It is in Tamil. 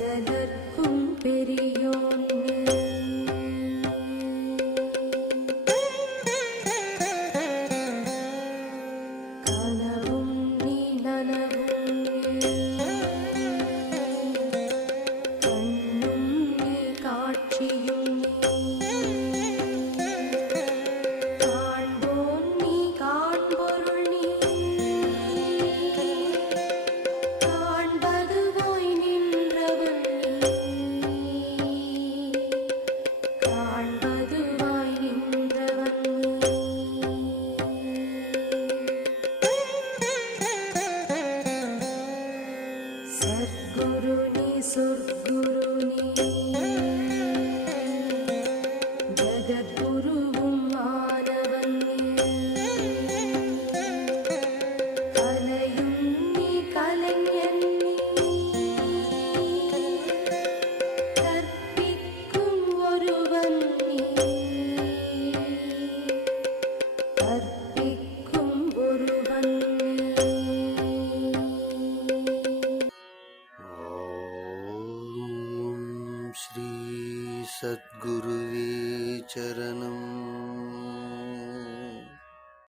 காதலர்க்கும் பெரிய சத்குருனி சொற்குருனி ஜகத்குருவும் மாணவன் கலையும் நீ கலைஞன் நீ. கற்பிக்கும் ஒருவன் நீ. கற்பிக்கும் श्रीसद्गुरुवे चरणम्